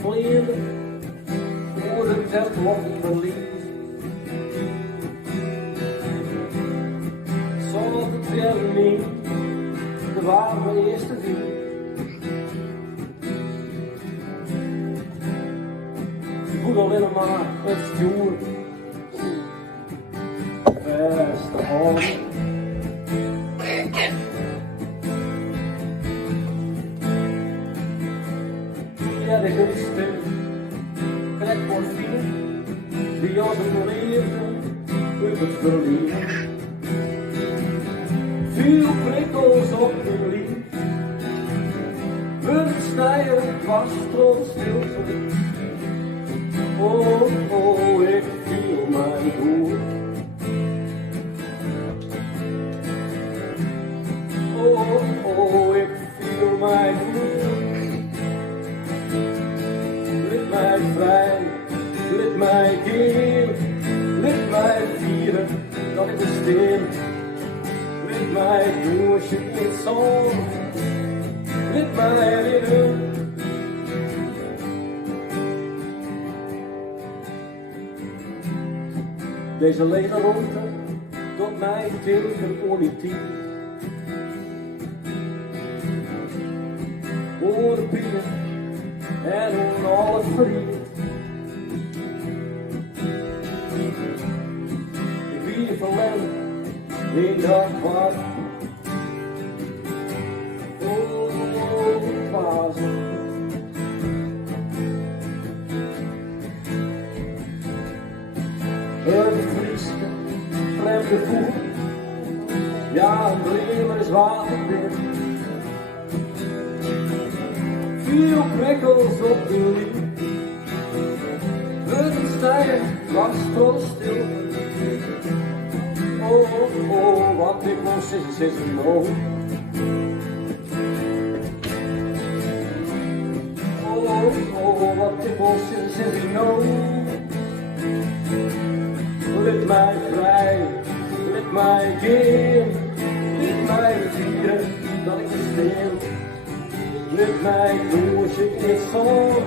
vliegen voor de tent wordt verliefd. Zonder het verder niet, de warme eerste wiel. Ik voel alleen maar het stuur, beste hand. Ja, de gunste, krijg morfine, die als een leven, uit het Berlijn. Veel prikkels op de lief, het snijden was trots stilte. Oh, oh, ik viel mijn goed. Oh, oh, ik viel mijn goed. Liet mij vrij, liet mij gaan, liet mij vieren dat ik besteen. Liet mij doen als je niet zon, liet mij winnen. Deze lege ronde tot mij tegen politiek. Voor de pieren en hoe alles verriet. Ik wie verleden in dat kwart. Oh, het was het vriesje, vreemde voet. Ja, een bremer is waterwit. Veel prikkels op de lief. Het stijgen was tot stil. Oh, oh, oh, wat ik was is no. Oh, oh, wat ik was is no. Liet mij vrij, liet mij gaan, liet mij vieren dat ik besteen. Liet mij doen als ik niet zon.